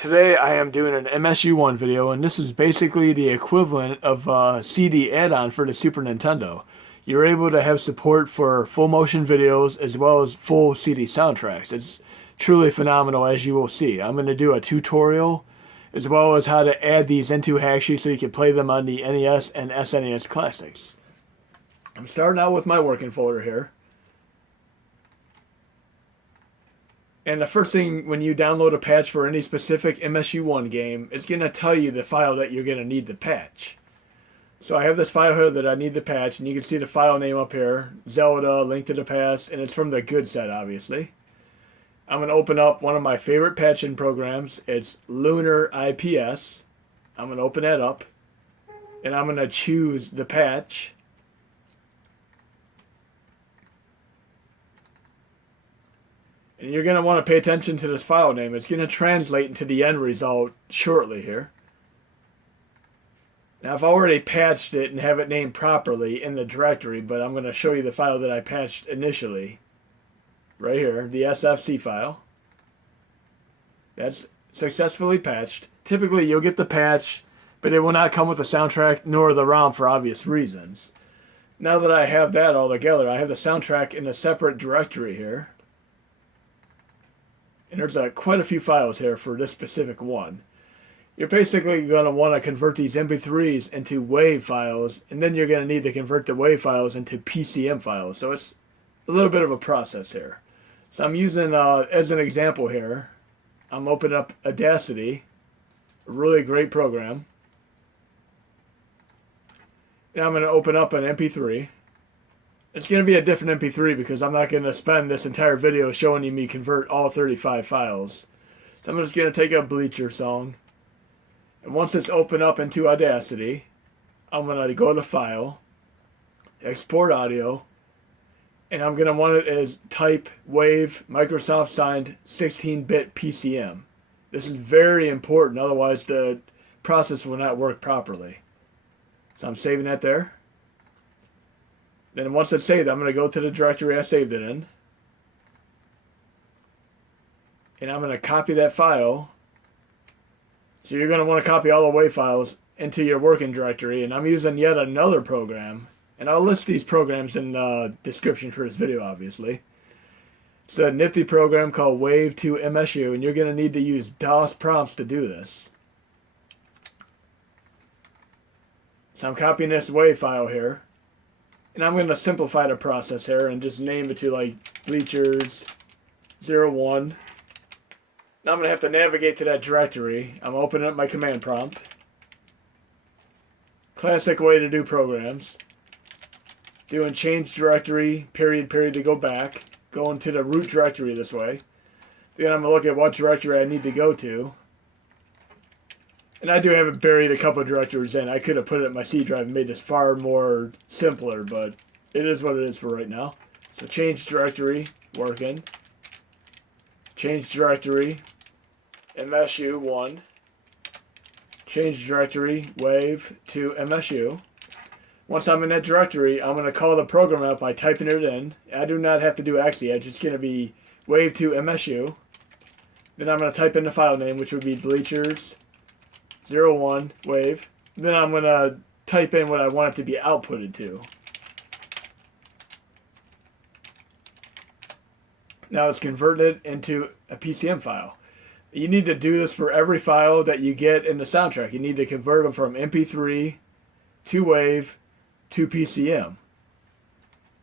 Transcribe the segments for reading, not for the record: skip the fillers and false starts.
Today I am doing an MSU-1 video, and this is basically the equivalent of a CD add-on for the Super Nintendo. You're able to have support for full motion videos as well as full CD soundtracks. It's truly phenomenal, as you will see. I'm going to do a tutorial as well as how to add these into Hackchi so you can play them on the NES and SNES classics. I'm starting out with my working folder here. And the first thing, when you download a patch for any specific MSU-1 game, it's going to tell you the file that you're going to need to patch. So I have this file here that I need to patch, and you can see the file name up here, Zelda, Link to the Past, and it's from the good set, obviously. I'm going to open up one of my favorite patching programs. It's Lunar IPS. I'm going to open that up, and I'm going to choose the patch. And you're going to want to pay attention to this file name. It's going to translate into the end result shortly here. Now I've already patched it and have it named properly in the directory, but I'm going to show you the file that I patched initially. Right here, the SFC file. That's successfully patched. Typically you'll get the patch, but it will not come with the soundtrack nor the ROM for obvious reasons. Now that I have that all together, I have the soundtrack in a separate directory here. And there's quite a few files here for this specific one. You're basically going to want to convert these MP3s into WAV files, and then you're going to need to convert the WAV files into PCM files. So it's a little bit of a process here. So I'm using, as an example here, I'm opening up Audacity, a really great program. And I'm going to open up an MP3. It's going to be a different MP3 because I'm not going to spend this entire video showing you me convert all 35 files. So I'm just going to take a Bleacher song. And once it's opened up into Audacity, I'm going to go to File, Export Audio, and I'm going to want it as type WAV Microsoft signed 16-bit PCM. This is very important, otherwise the process will not work properly. So I'm saving that there. Then once it's saved, I'm going to go to the directory I saved it in. And I'm going to copy that file. So you're going to want to copy all the WAV files into your working directory. And I'm using yet another program. And I'll list these programs in the description for this video, obviously. It's a nifty program called Wave to MSU. And you're going to need to use DOS prompts to do this. So I'm copying this WAV file here. And I'm going to simplify the process here and just name it to like Bleachers 01. Now I'm going to have to navigate to that directory. I'm opening up my command prompt. Classic way to do programs. Doing change directory, period to go back. Going to the root directory this way. Then I'm going to look at what directory I need to go to. And I do have it buried a couple of directories in. I could have put it in my C drive and made this far more simpler, but it is what it is for right now. So change directory, working. Change directory, MSU-1. Change directory, wave to MSU. Once I'm in that directory, I'm going to call the program up by typing it in. I do not have to do Acci, it's just going to be wave to MSU. Then I'm going to type in the file name, which would be Bleachers 01 wave. Then I'm going to type in what I want it to be outputted to. Now it's converted into a PCM file. You need to do this for every file that you get in the soundtrack. You need to convert them from MP3 to WAV to PCM.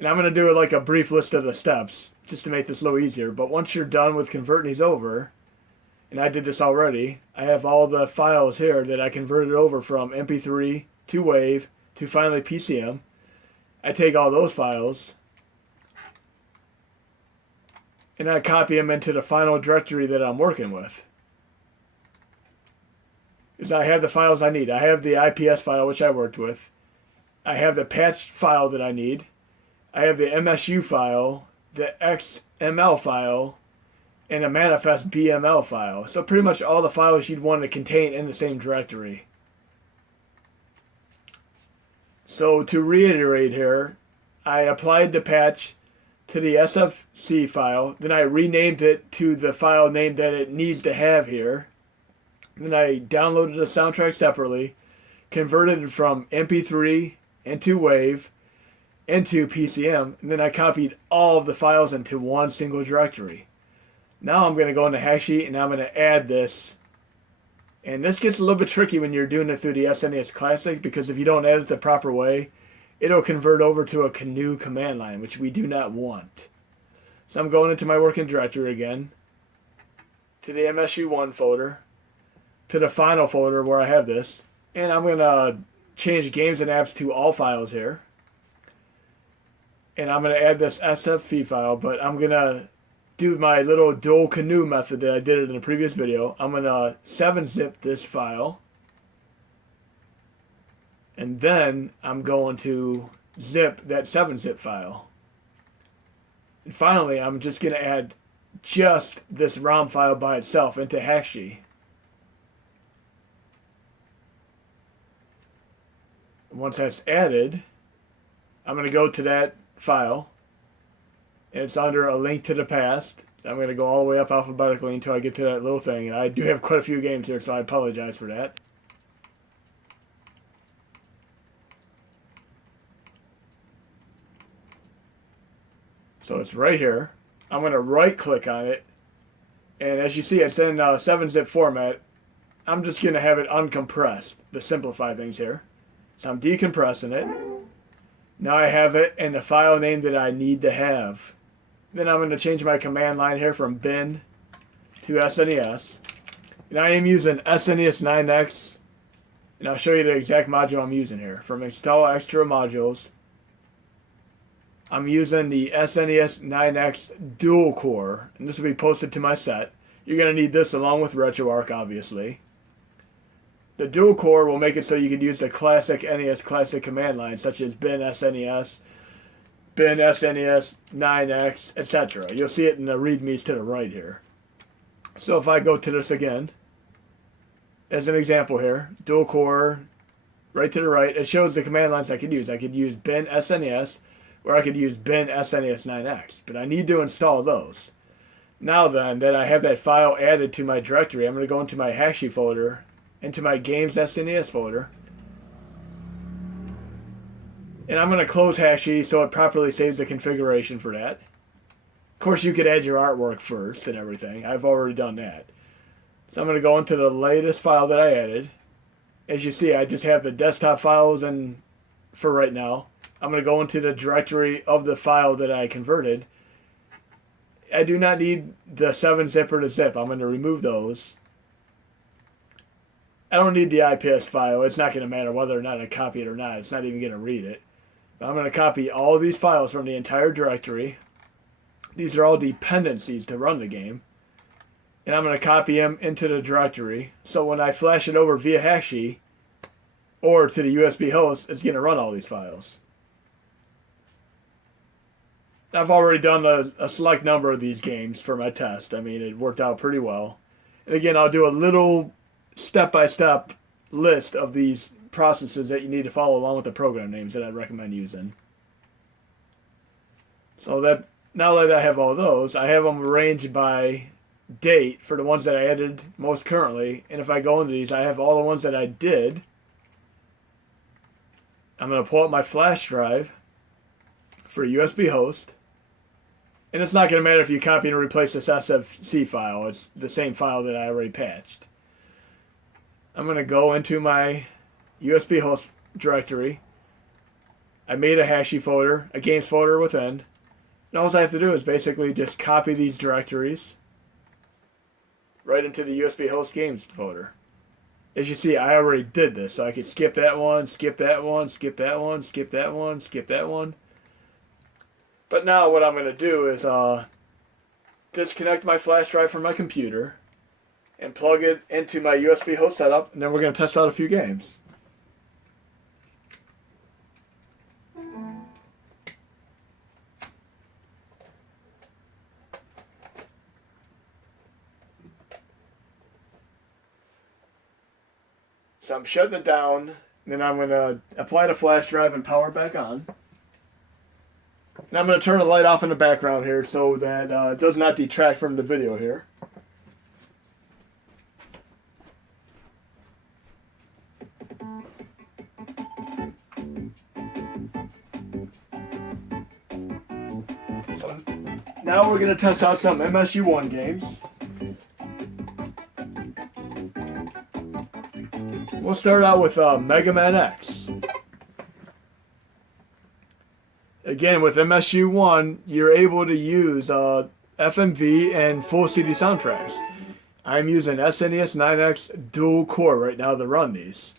And I'm going to do like a brief list of the steps just to make this a little easier. But once you're done with converting these over, and I did this already, I have all the files here that I converted over from MP3 to WAV to finally PCM. I take all those files and I copy them into the final directory that I'm working with. Because I have the files I need. I have the IPS file which I worked with. I have the patched file that I need. I have the MSU file, the XML file, and a manifest BML file. So pretty much all the files you'd want to contain in the same directory. So to reiterate here, I applied the patch to the SFC file, then I renamed it to the file name that it needs to have here. Then I downloaded the soundtrack separately, converted it from MP3 into WAV into PCM, and then I copied all of the files into one single directory. Now I'm going to go into Hackchi and I'm going to add this. And this gets a little bit tricky when you're doing it through the SNES Classic, because if you don't add it the proper way, it'll convert over to a GNU command line, which we do not want. So I'm going into my working directory again, to the MSU-1 folder, to the final folder where I have this, and I'm going to change games and apps to all files here. And I'm going to add this SFP file, but I'm going to do my little dual GNU method that I did in the previous video. I'm going to 7-zip this file, and then I'm going to zip that 7-zip file. And finally, I'm just going to add just this ROM file by itself into Hackchi. Once that's added, I'm going to go to that file, and it's under a link to the past. I'm going to go all the way up alphabetically until I get to that little thing, and I do have quite a few games here, so I apologize for that. So it's right here. I'm going to right click on it, and as you see, it's in 7-zip format. I'm just going to have it uncompressed to simplify things here. So I'm decompressing it. Now I have it in the file name that I need to have. Then I'm going to change my command line here from bin to SNES. And I am using SNES 9X. And I'll show you the exact module I'm using here. From install extra modules, I'm using the SNES 9X dual core. And this will be posted to my set. You're going to need this along with RetroArch, obviously. The dual core will make it so you can use the classic NES classic command line, such as bin SNES, bin SNES, 9X, etc. You'll see it in the readmes to the right here. So if I go to this again, as an example here, dual core, right to the right, it shows the command lines I could use. I could use bin SNES, or I could use bin SNES 9X, but I need to install those. Now then, that I have that file added to my directory, I'm going to go into my Hackchi folder, into my Games SNES folder, and I'm going to close Hackchi so it properly saves the configuration for that. Of course, you could add your artwork first and everything. I've already done that. So I'm going to go into the latest file that I added. As you see, I just have the desktop files, and for right now, I'm going to go into the directory of the file that I converted. I do not need the 7-zip or the zip. I'm going to remove those. I don't need the IPS file. It's not going to matter whether or not I copy it or not. It's not even going to read it. But I'm going to copy all of these files from the entire directory. These are all dependencies to run the game. And I'm going to copy them into the directory. So when I flash it over via Hackchi or to the USB host, it's going to run all these files. I've already done a select number of these games for my test. I mean, it worked out pretty well. And again, I'll do a little step-by-step list of these processes that you need to follow along with the program names that I recommend using. So that now that I have all those, I have them arranged by date for the ones that I added most currently. And if I go into these, I have all the ones that I did. I'm going to pull up my flash drive for a USB host. And it's not going to matter if you copy and replace this SFC file. It's the same file that I already patched. I'm going to go into my USB host directory. I made a Hackchi folder, a games folder within. And all I have to do is basically just copy these directories right into the USB host games folder. As you see, I already did this, so I could skip that one, skip that one, skip that one, skip that one, skip that one. But now what I'm going to do is disconnect my flash drive from my computer and plug it into my USB host setup, and then we're going to test out a few games. So I'm shutting it down, and then I'm going to apply the flash drive and power it back on. And I'm going to turn the light off in the background here so that it does not detract from the video here. Now we're going to test out some MSU-1 games. We'll start out with Mega Man X. Again, with MSU-1, you're able to use FMV and full CD soundtracks. I'm using SNES 9X dual core right now to run these.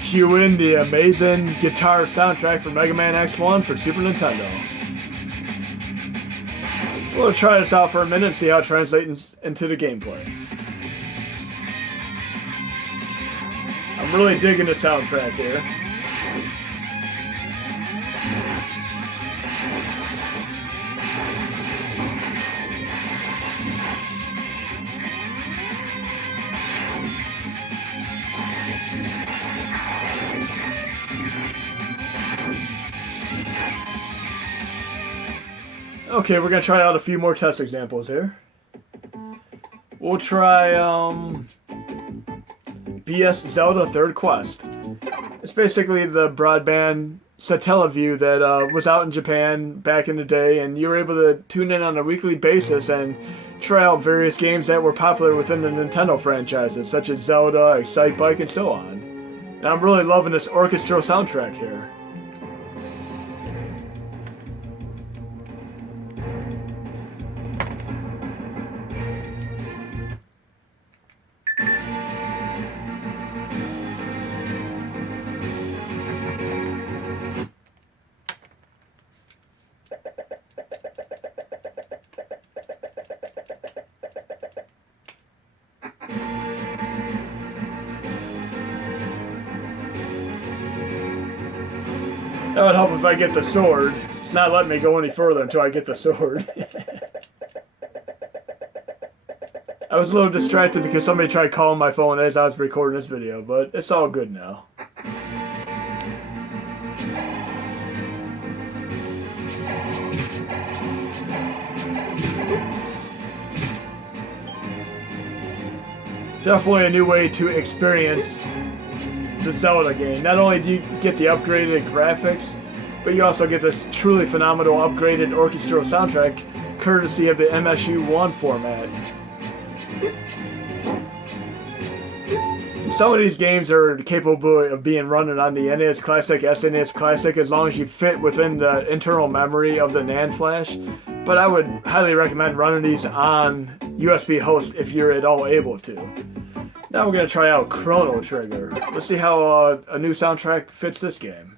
Cue in the amazing guitar soundtrack for Mega Man X1 for Super Nintendo. We'll try this out for a minute and see how it translates into the gameplay. I'm really digging the soundtrack here. Okay, we're going to try out a few more test examples here. We'll try BS Zelda Third Quest. It's basically the broadband Satellaview that was out in Japan back in the day, and you were able to tune in on a weekly basis and try out various games that were popular within the Nintendo franchises, such as Zelda, Excitebike, and so on. And I'm really loving this orchestral soundtrack here. That would help if I get the sword. It's not letting me go any further until I get the sword. I was a little distracted because somebody tried calling my phone as I was recording this video, but it's all good now. Definitely a new way to experience the Zelda game. Not only do you get the upgraded graphics, but you also get this truly phenomenal upgraded orchestral soundtrack courtesy of the MSU-1 format. Some of these games are capable of being run on the NES Classic, SNES Classic, as long as you fit within the internal memory of the NAND flash. But I would highly recommend running these on USB host if you're at all able to. Now we're going to try out Chrono Trigger. Let's see how a new soundtrack fits this game.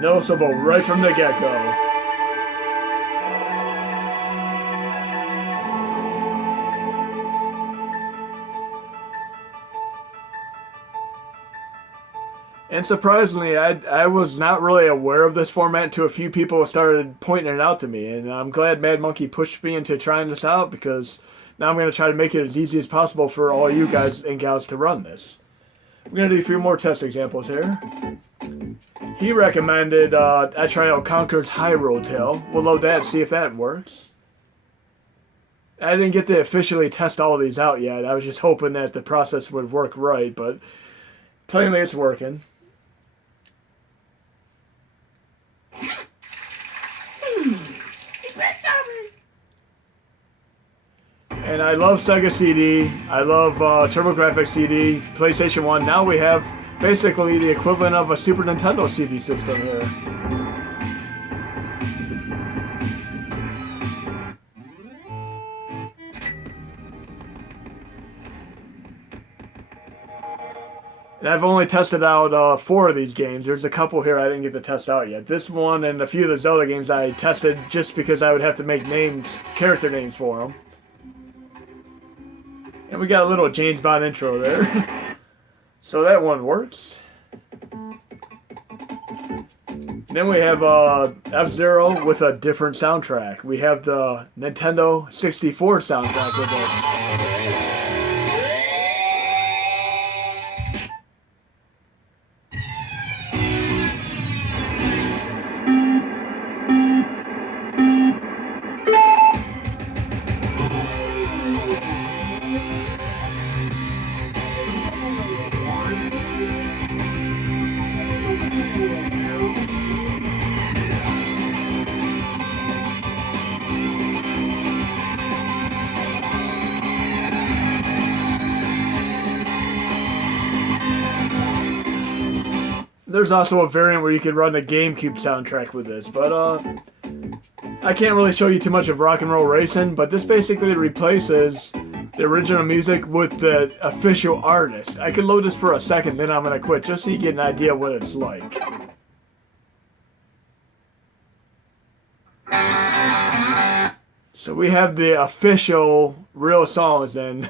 Noticeable right from the get-go. And surprisingly, I was not really aware of this format until a few people started pointing it out to me. And I'm glad madmonkey pushed me into trying this out, because now I'm going to try to make it as easy as possible for all you guys and gals to run this. We're going to do a few more test examples here. He recommended I try out Conker's Hyrule Tale. We'll load that and see if that works. I didn't get to officially test all of these out yet. I was just hoping that the process would work right, but plainly it's working. And I love Sega CD, I love TurboGrafx CD, PlayStation 1. Now we have basically the equivalent of a Super Nintendo CD system here. And I've only tested out 4 of these games. There's a couple here I didn't get to test out yet. This one and a few of the Zelda games I tested just because I would have to make names, character names for them. And we got a little James Bond intro there. So that one works. Then we have F-Zero with a different soundtrack. We have the Nintendo 64 soundtrack with us. There's also a variant where you could run the GameCube soundtrack with this, but I can't really show you too much of Rock and Roll Racing, but this basically replaces the original music with the official artist. I could load this for a second, then I'm going to quit, just so you get an idea what it's like. So we have the official real songs, and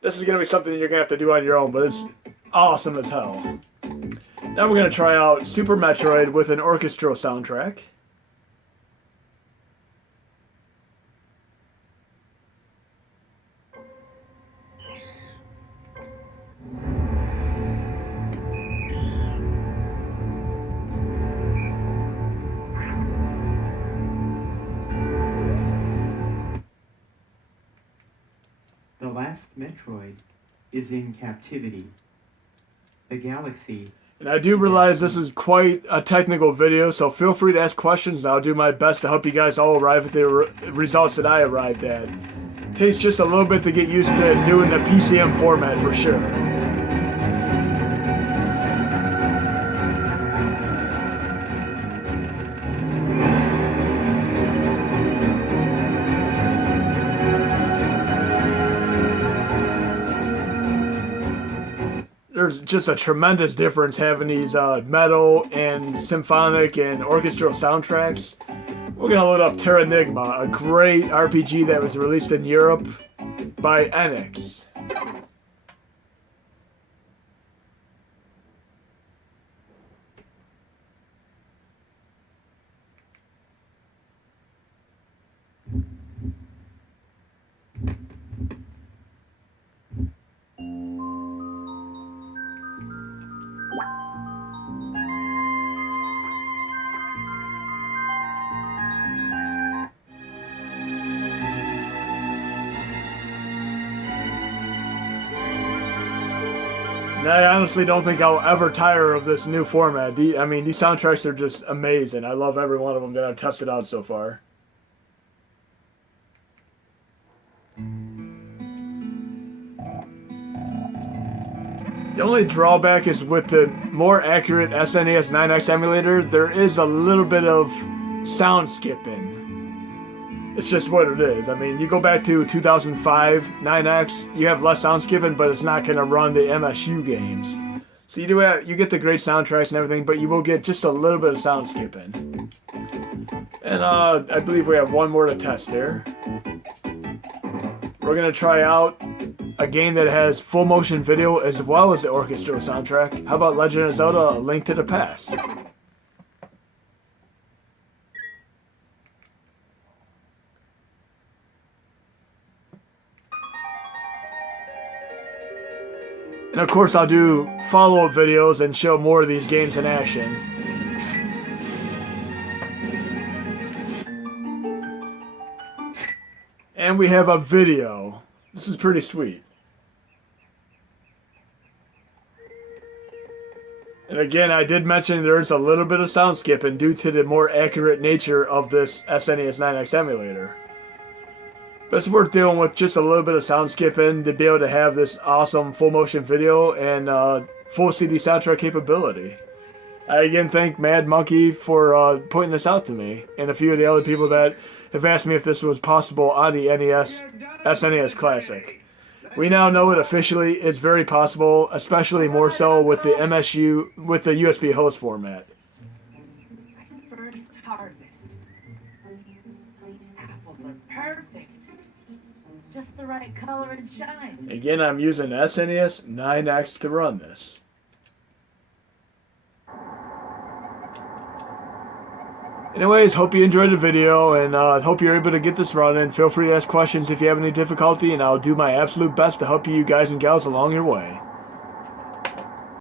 this is going to be something you're going to have to do on your own, but it's awesome as hell. Now we're going to try out Super Metroid with an orchestral soundtrack. The last Metroid is in captivity. The galaxy... And I do realize this is quite a technical video, so feel free to ask questions and I'll do my best to help you guys all arrive at the results that I arrived at. It takes just a little bit to get used to doing the PCM format for sure. There's just a tremendous difference having these metal and symphonic and orchestral soundtracks. We're going to load up Terranigma, a great RPG that was released in Europe by NESC. And I honestly don't think I'll ever tire of this new format. These soundtracks are just amazing. I love every one of them that I've tested out so far. The only drawback is with the more accurate SNES 9X emulator, there is a little bit of sound skipping. It's just what it is. I mean, you go back to 2005 9X, you have less sound skipping, but it's not going to run the MSU games. So you get the great soundtracks and everything, but you will get just a little bit of sound skipping. And I believe we have one more to test here. We're going to try out a game that has full motion video as well as the orchestral soundtrack. How about Legend of Zelda: A Link to the Past? And of course I'll do follow-up videos and show more of these games in action. And we have a video. This is pretty sweet. And again, I did mention there's a little bit of sound skipping due to the more accurate nature of this SNES 9X emulator. But it's worth dealing with just a little bit of sound skipping to be able to have this awesome full motion video and full CD soundtrack capability. I again thank madmonkey for pointing this out to me, and a few of the other people that have asked me if this was possible on the SNES Classic. We now know it officially is very possible, especially more so with the USB host format. First harvest. These apples are perfect. Just the right color and shine. Again, I'm using SNES 9X to run this. Anyways, hope you enjoyed the video, and hope you're able to get this running. Feel free to ask questions if you have any difficulty, and I'll do my absolute best to help you guys and gals along your way.